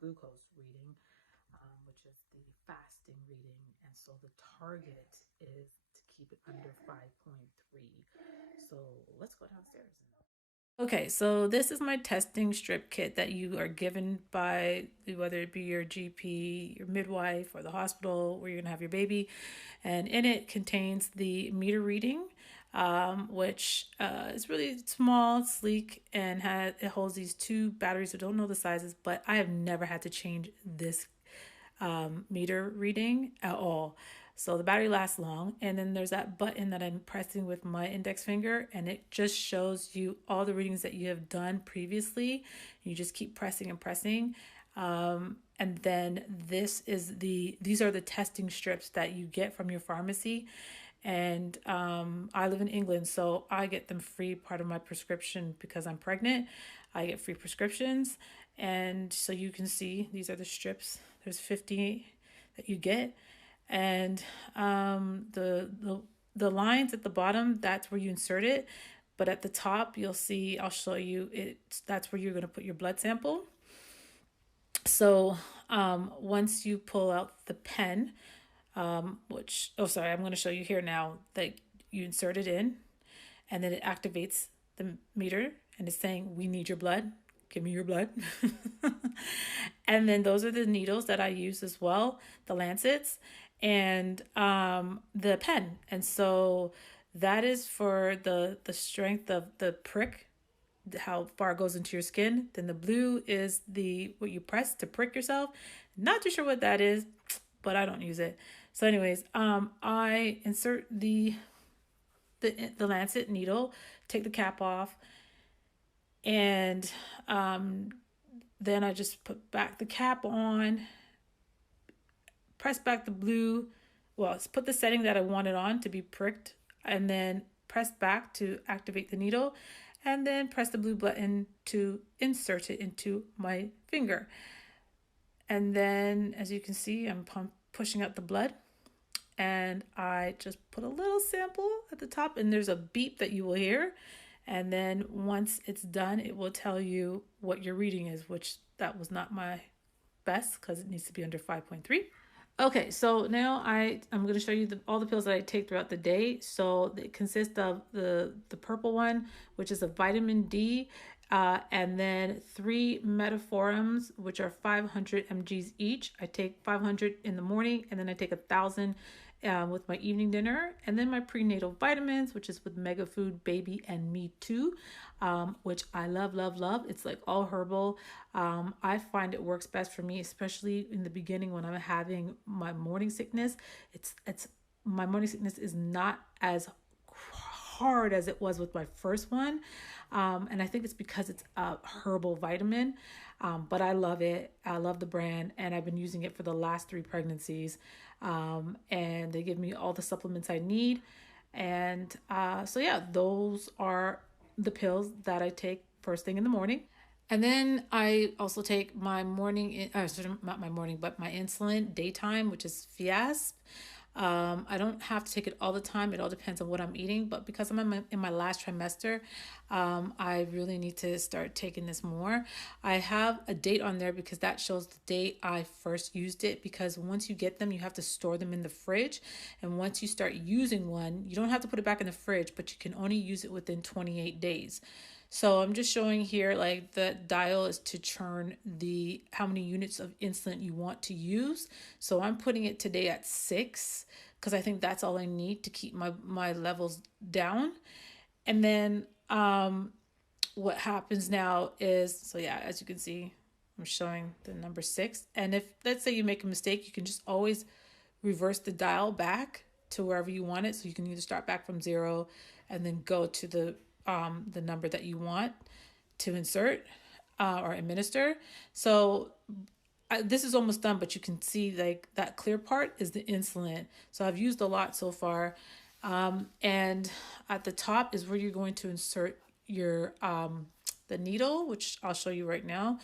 glucose reading, which is the fasting reading. And so the target is to keep it under 5.3. So let's go downstairs. Okay, so this is my testing strip kit that you are given by whether it be your GP, your midwife, or the hospital where you're gonna have your baby. And in it contains the meter reading, which is really small, sleek, and it holds these two batteries. I don't know the sizes, but I have never had to change this meter reading at all. So the battery lasts long. And then there's that button that I'm pressing with my index finger, and it just shows you all the readings that you have done previously. You just keep pressing and pressing. And then these are the testing strips that you get from your pharmacy. And I live in England, so I get them free, part of my prescription, because I'm pregnant. I get free prescriptions. And so you can see these are the strips. There's 50 that you get. And the lines at the bottom, that's where you insert it. But at the top, you'll see, I'll show you it. That's where you're going to put your blood sample. So once you pull out the pen, I'm going to show you here now that you insert it in, and then it activates the meter, and it's saying, we need your blood. Give me your blood. And then those are the needles that I use as well, the lancets, and the pen. And so that is for the strength of the prick, how far it goes into your skin. Then the blue is what you press to prick yourself. Not too sure what that is, but I don't use it. So anyways, I insert the lancet needle, take the cap off, and then I just put back the cap on, press back the blue, put the setting that I wanted on to be pricked, and then press back to activate the needle, and then press the blue button to insert it into my finger. And then, as you can see, I'm pushing out the blood, and I just put a little sample at the top, and there's a beep that you will hear. And then once it's done, it will tell you what your reading is, which that was not my best because it needs to be under 5.3. Okay, so now I'm going to show you all the pills that I take throughout the day. So it consists of the purple one, which is a vitamin D, and then 3 metaforums, which are 500 mgs each. I take 500 in the morning, and then I take 1,000 with my evening dinner, and then my prenatal vitamins, which is with MegaFood, Baby, and Me Too, which I love, love, love. It's like all herbal. I find it works best for me, especially in the beginning when I'm having my morning sickness. My morning sickness is not as hard as it was with my first one, and I think it's because it's a herbal vitamin. But I love it. I love the brand, and I've been using it for the last 3 pregnancies. And they give me all the supplements I need. And so yeah, those are the pills that I take first thing in the morning. And then I also take my not my morning, but my insulin daytime, which is Fiasp. I don't have to take it all the time. It all depends on what I'm eating. But because I'm in my last trimester, I really need to start taking this more. I have a date on there because that shows the date I first used it. Because once you get them, you have to store them in the fridge. And once you start using one, you don't have to put it back in the fridge, but you can only use it within 28 days. So I'm just showing here, like, the dial is to churn how many units of insulin you want to use. So I'm putting it today at 6 because I think that's all I need to keep my levels down. And then what happens now is, so yeah, as you can see, I'm showing the number 6. And if, let's say, you make a mistake, you can just always reverse the dial back to wherever you want it. So you can either start back from 0 and then go to the number that you want to insert or administer. So this is almost done, but you can see, like, that clear part is the insulin. So I've used a lot so far. And at the top is where you're going to insert your the needle, which I'll show you right now.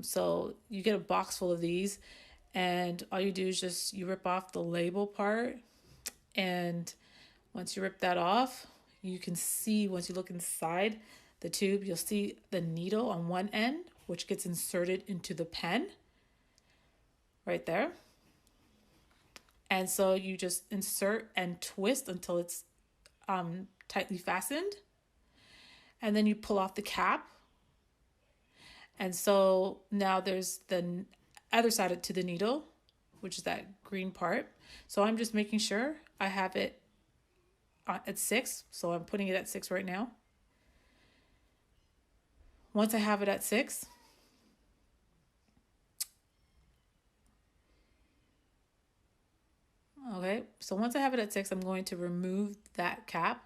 So you get a box full of these, and all you do is just you rip off the label part, and once you rip that off, you can see, once you look inside the tube, you'll see the needle on one end which gets inserted into the pen right there. And so you just insert and twist until it's tightly fastened. And then you pull off the cap. And so now there's the other side to the needle, which is that green part. So I'm just making sure I have it at 6. So I'm putting it at 6 right now. Once I have it at 6, okay, so once I have it at 6, I'm going to remove that cap.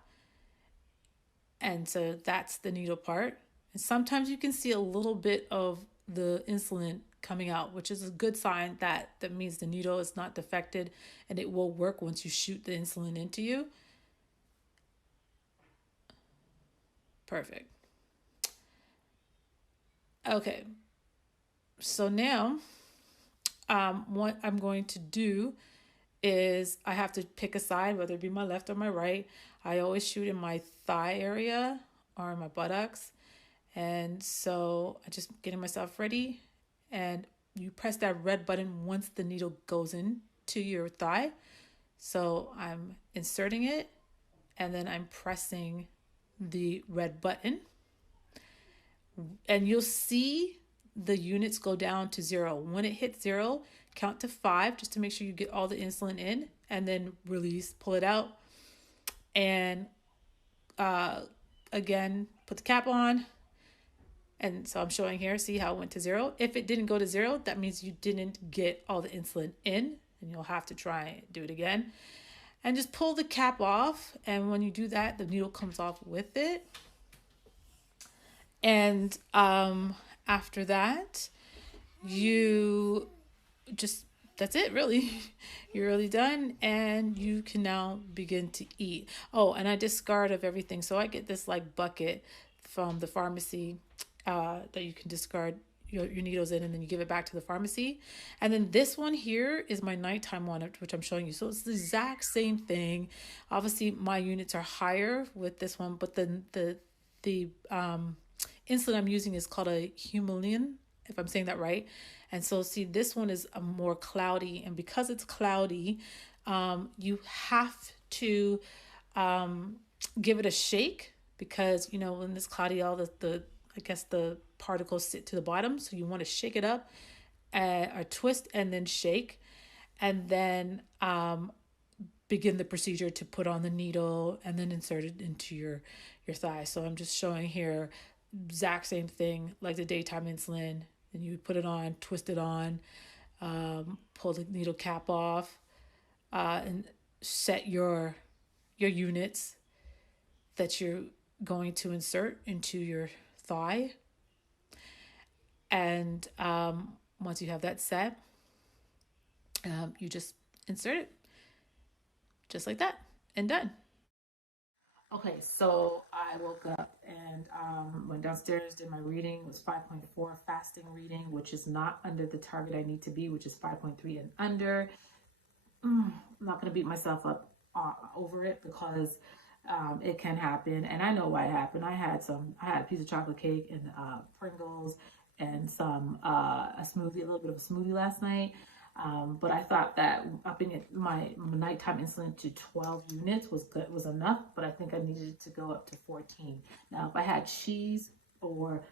And so that's the needle part. And sometimes you can see a little bit of the insulin coming out, which is a good sign that means the needle is not defected and it will work once you shoot the insulin into you. Perfect. Okay, so now what I'm going to do is I have to pick a side, whether it be my left or my right. I always shoot in my thigh area or my buttocks. And so I just getting myself ready, and you press that red button once the needle goes into your thigh. So I'm inserting it and then I'm pressing the red button. And you'll see the units go down to 0. When it hits 0, count to 5 just to make sure you get all the insulin in, and then release, pull it out. And again, put the cap on. And so I'm showing here, see how it went to 0. If it didn't go to 0, that means you didn't get all the insulin in, and you'll have to try and do it again. And just pull the cap off. And when you do that, the needle comes off with it. And after that, you just, that's it, really. You're really done, and you can now begin to eat. Oh, and I discard of everything. So I get this like bucket from the pharmacy that you can discard your needles in, and then you give it back to the pharmacy. And then this one here is my nighttime one, which I'm showing you. So it's the exact same thing. Obviously, my units are higher with this one, but the insulin I'm using is called a Humulin, if I'm saying that right. And so see, this one is a more cloudy, and because it's cloudy, you have to give it a shake, because you know when it's cloudy, all the I guess the particles sit to the bottom. So you want to shake it up, or twist and then shake, and then begin the procedure to put on the needle and then insert it into your thigh. So I'm just showing here, exact same thing like the daytime insulin. And you put it on, twist it on, pull the needle cap off, and set your units that you're going to insert into your thigh. And once you have that set, you just insert it just like that, and done. Okay, so I woke up and went downstairs, did my reading. It was 5.4 fasting reading, which is not under the target I need to be, which is 5.3 and under. I'm not going to beat myself up over it, because it can happen, and I know why it happened. I had a piece of chocolate cake and Pringles and a smoothie, a little bit of a smoothie last night. But I thought that upping my nighttime insulin to 12 units was enough, but I think I needed to go up to 14. Now, if I had cheese or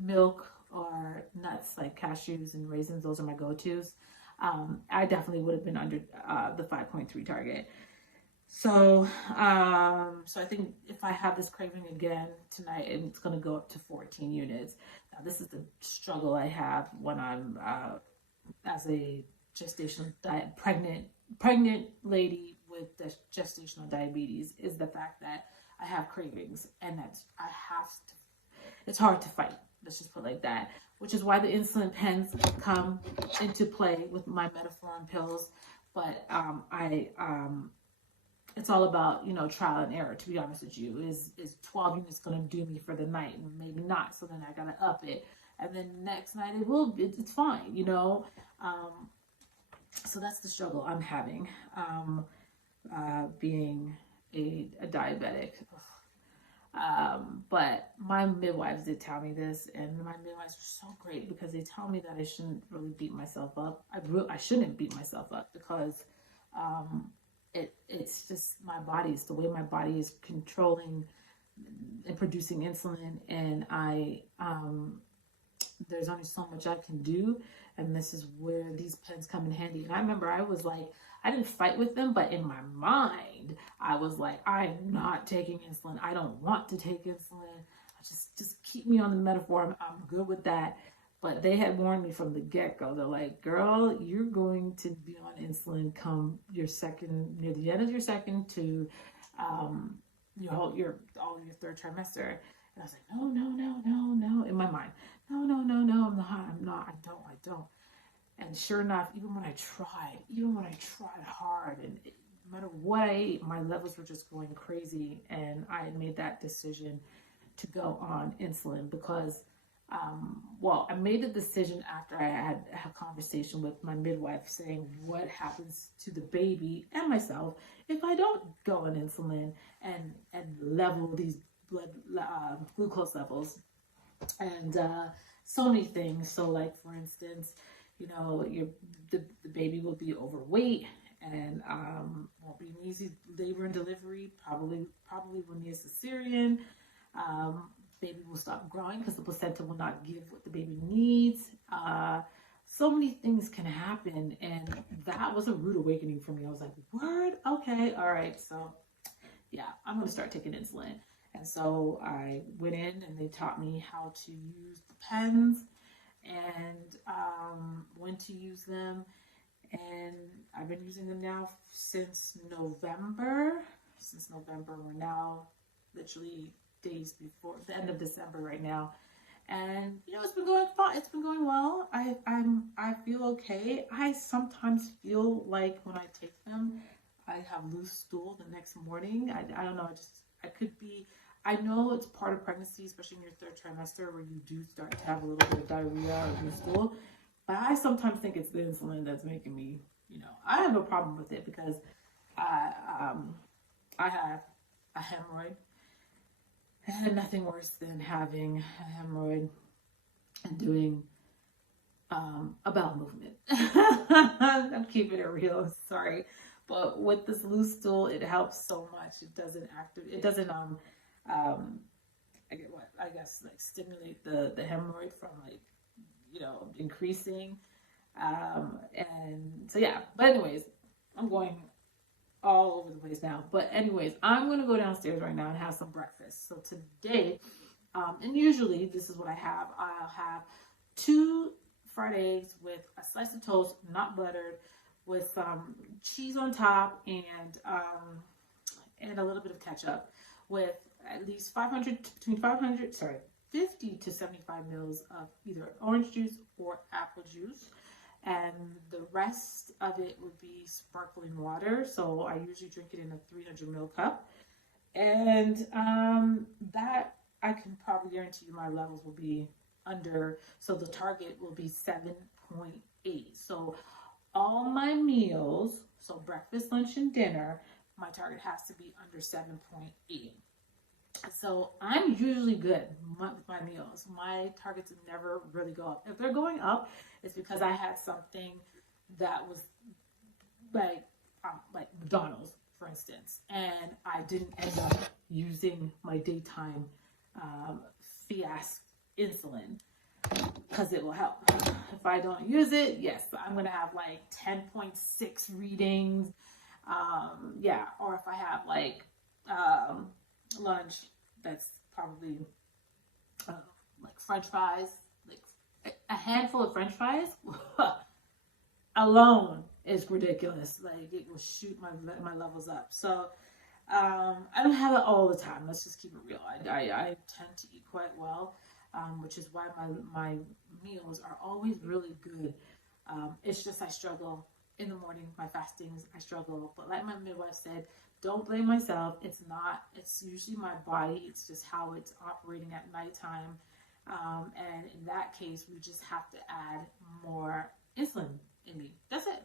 milk or nuts like cashews and raisins, those are my go-tos, I definitely would have been under the 5.3 target. So I think if I have this craving again tonight, it's going to go up to 14 units. Now, this is the struggle I have when I'm as a gestational pregnant lady with the gestational diabetes, is the fact that I have cravings, and it's hard to fight. Let's just put it like that, which is why the insulin pens come into play with my metformin pills. But it's all about, trial and error, to be honest with you. Is 12 units going to do me for the night? Maybe not. So then I got to up it. And then next night it's fine, So that's the struggle I'm having, being a diabetic. But my midwives did tell me this, and my midwives were so great because they tell me that I shouldn't really beat myself up. I shouldn't beat myself up because um, it's just my body. It's the way my body is controlling and producing insulin, and there's only so much I can do, and this is where these pens come in handy. And I remember I was like, I didn't fight with them, but in my mind, I was like, I'm not taking insulin. I don't want to take insulin. Just keep me on the metaphor. I'm good with that. But they had warned me from the get-go. They're like, girl, you're going to be on insulin come your second, near the end of your second to all your third trimester. And I was like, no, in my mind. No, I'm not, I don't. And sure enough, even when I tried hard, and no matter what I ate, my levels were just going crazy. And I made that decision to go on insulin because, I made the decision after I had a conversation with my midwife saying what happens to the baby and myself if I don't go on insulin and level these blood glucose levels. And so many things. So like, for instance, the baby will be overweight and won't be an easy labor and delivery, probably will need a cesarean. Baby will stop growing because the placenta will not give what the baby needs. So many things can happen, and that was a rude awakening for me. I was like, word, okay, all right, so yeah, I'm gonna start taking insulin. And so I went in and they taught me how to use the pens and when to use them. And I've been using them now since November. We're now literally days before the end of December right now. And it's been going fine. It's been going well. I feel okay. I sometimes feel like when I take them, I have loose stool the next morning. I don't know. I could be. I know it's part of pregnancy, especially in your third trimester, where you do start to have a little bit of diarrhea or loose stool. But I sometimes think it's the insulin that's making me. I have no problem with it because I have a hemorrhoid. And nothing worse than having a hemorrhoid and doing a bowel movement. I'm keeping it real, sorry. But with this loose stool, it helps so much. It doesn't I guess like stimulate the hemorrhoid from increasing. And so yeah, but anyways, I'm going all over the place now. But anyways, I'm going to go downstairs right now and have some breakfast. So today, and usually this is what I have. I'll have 2 fried eggs with a slice of toast, not buttered, with some cheese on top and a little bit of ketchup, with at least 50 to 75 mils of either orange juice or apple juice. And the rest of it would be sparkling water. So I usually drink it in a 300 ml cup. And that I can probably guarantee you my levels will be under. So the target will be 7.8. So all my meals, so breakfast, lunch, and dinner, my target has to be under 7.8. So I'm usually good with my meals. My targets never really go up. If they're going up, it's because I had something that was like McDonald's, for instance, and I didn't end up using my daytime Fiasp insulin because it will help. If I don't use it, yes, I'm gonna have like 10.6 readings. Or if I have like lunch, that's probably like French fries, like a handful of French fries alone is ridiculous. Like it will shoot my levels up. So I don't have it all the time. Let's just keep it real. I tend to eat quite well, which is why my meals are always really good. It's just I struggle in the morning. My fastings, I struggle. But like my midwife said, don't blame myself. It's usually my body. It's just how it's operating at nighttime. And in that case, we just have to add more insulin in me. That's it.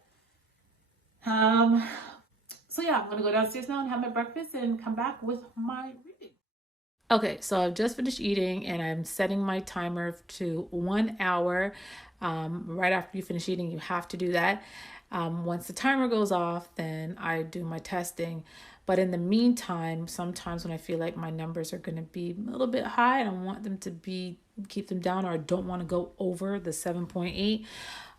So yeah, I'm going to go downstairs now and have my breakfast and come back with my reading. Okay, so I've just finished eating and I'm setting my timer to 1 hour. Right after you finish eating, you have to do that. Once the timer goes off, then I do my testing. But in the meantime, sometimes when I feel like my numbers are going to be a little bit high and I want them to keep them down, or I don't want to go over the 7.8,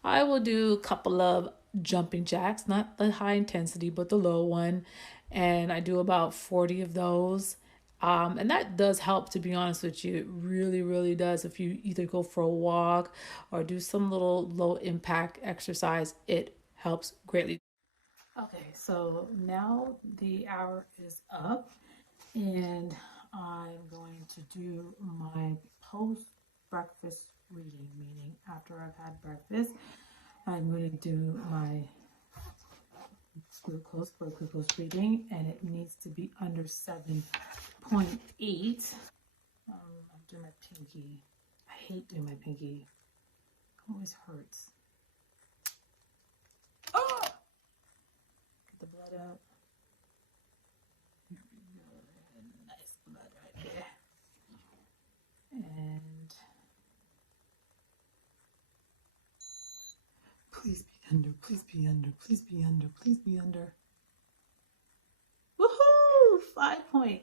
I will do a couple of jumping jacks, not the high intensity, but the low one. And I do about 40 of those. And that does help, to be honest with you. It really, really does. If you either go for a walk or do some little low impact exercise, it helps greatly. Okay, so now the hour is up and I'm going to do my post breakfast reading, meaning after I've had breakfast, I'm going to do my blood glucose reading, and it needs to be under 7.8. I'm doing my pinky. I hate doing my pinky. It always hurts. Oh! Get the blood out. Nice blood right there. And please be under, please be under, please be under, please be under. Woohoo! 5.8,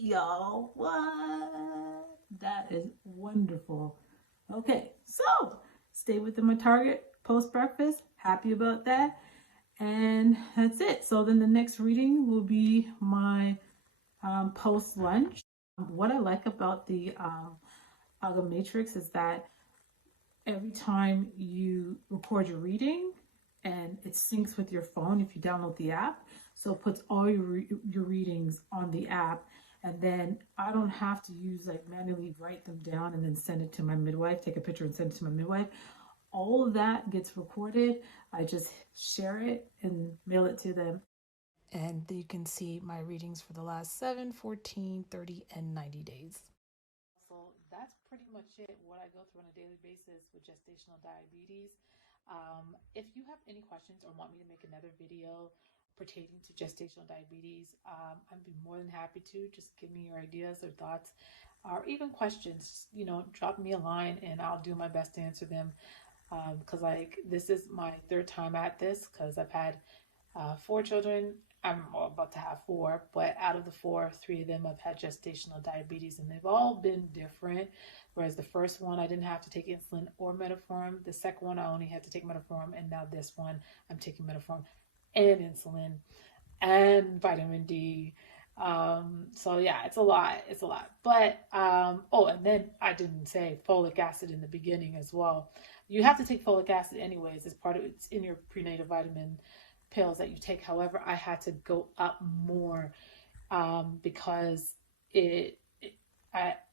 y'all. What? That is wonderful. Okay, so stay within my target post breakfast. Happy about that. And that's it. So then the next reading will be my post lunch. What I like about the AgaMatrix is that every time you record your reading, and it syncs with your phone if you download the app, so it puts all your readings on the app, and then I don't have to manually write them down and then send it to my midwife, take a picture and send it to my midwife. All of that gets recorded. I just share it and mail it to them. And you can see my readings for the last 7, 14, 30, and 90 days. So that's pretty much it, what I go through on a daily basis with gestational diabetes. If you have any questions or want me to make another video pertaining to gestational diabetes, I'd be more than happy to. Just give me your ideas or thoughts or even questions. Drop me a line and I'll do my best to answer them. Because this is my third time at this, because I've had 4 children. I'm about to have 4, but out of the 4, 3 of them have had gestational diabetes, and they've all been different. Whereas the first one, I didn't have to take insulin or metformin. The second one, I only had to take metformin, and now this one, I'm taking metformin and insulin and vitamin D. So yeah, it's a lot. But and then I didn't say folic acid in the beginning as well. You have to take folic acid anyways. It's in your prenatal vitamin pills that you take. However, I had to go up more because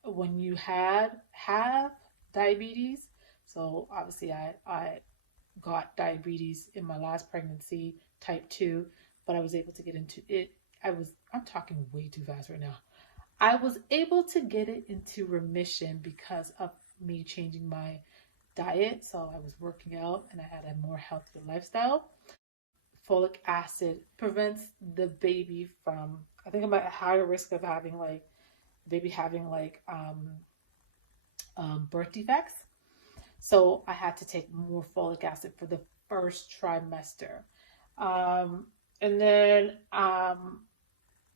when you have diabetes, so obviously I got diabetes in my last pregnancy, type 2, but I was able to get into it. I'm talking way too fast right now. I was able to get it into remission because of me changing my diet. So I was working out and I had a more healthier lifestyle. Folic acid prevents the baby from, I think I'm at a higher risk of having birth defects. So I had to take more folic acid for the first trimester. And then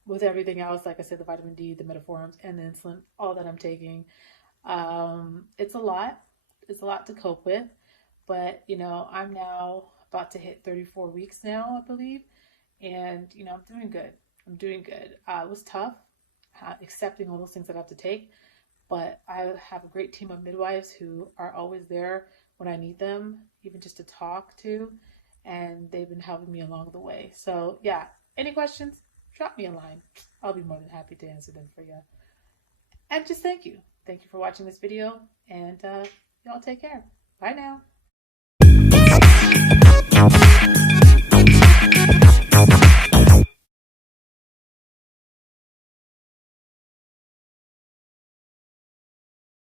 with everything else, like I said, the vitamin D, the metformin, and the insulin, all that I'm taking, it's a lot. It's a lot to cope with. But, I'm now about to hit 34 weeks now, I believe. And, I'm doing good. It was tough accepting all those things that I have to take. But I have a great team of midwives who are always there when I need them, even just to talk to. And they've been helping me along the way. So, yeah, any questions, drop me a line. I'll be more than happy to answer them for you. And just thank you. Thank you for watching this video. And y'all take care. Bye now.